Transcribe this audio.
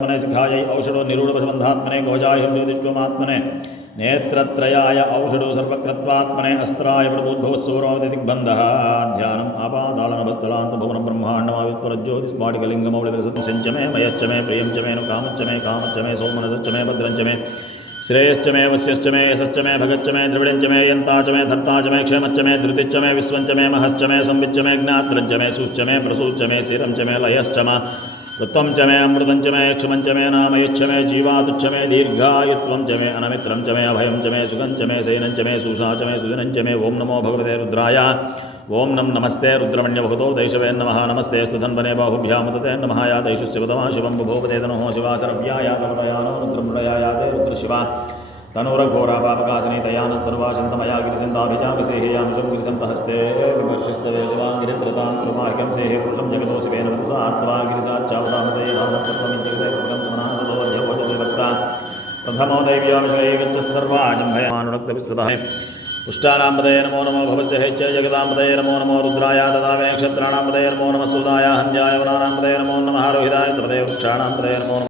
सिखायै औषधो निरूढपशबन्धात्मने गोजाय ज्योतिष्वमात्मने नेत्रत्रयाय औषधो सर्वकृत्वात्मने अस्त्राय प्रभूद्भवस्सौरोदिग्बन्धः ध्यानम् आपातालनभस्तलान्तभुवनब्रह्माण्डमावित्वरज्योतिस्फाटिकलिङ्गमौलिविलसत् सिञ्च मे मयश्च मे प्रियं च मे नु कामच्च मे कामच्च मे सौमनसच्च मे भद्रञ्च मे श्रेयश्च मे वस्यश्च मे यशश्च मे भगच्च मे द्रविडञ्च मे यन्ता च मे धर्ता च मे क्षेमच्च मे धृतिश्च मे विश्वञ्च मे महश्च मे संविच्च मे ज्ञात्रञ्च मे सुश्च मे प्रसूच्च मे शिरं च मे लयश्च मे ऋत्वं च मे अमृतं च मे क्षमं च मे नामयच्च मे जीवातुच्च मे दीर्घायुत्वं च मे अनमित्रं च मे अभयं च मे सुखं च मे शयनं च मे सुषा च मे सुदिनं च मे ॐ नमो भगवते रुद्राय ॐ नमस्ते रुद्रमण्यभगतो दैशवे नमः नमस्ते स्तुधन्वने बाहुभ्यामुदते नमः या दैशुस्यवतमा शिवं बुभोपते तनोः शिवासरव्या या तवदयानो रुद्रमृडया या ते रुद्रशिवा तनुरघोरा पापकासिनी तयानस्तनुवाशन्तमया गिरिसिन्ताभिजामिसेह्यामिषं गिरिसन्तहस्ते विमर्शिस्तवे शिवां गिरित्रतां कुरुमार्गं सेहे पुरुषं जगतो शिवेन वचसा आत्मा गिरिसाच्चावदामसे भावतत्त्वमित्यगते रुद्रं मनादोऽध्यवोचतिभक्ता प्रथमो दैव्यामिषये गच्छः सर्वाजम्भयमानुरक्तविस्तृतः पुष्टानां पदये नमो नमो भवस्य हैत्य जगदां पदये नमो नमो रुद्राय ददामे नक्षत्राणां पदये नमो नमः सूदाय हन्याय वनानां पदये नमो नमः रोहिताय तपदे वृक्षाणां पदये नमो नमः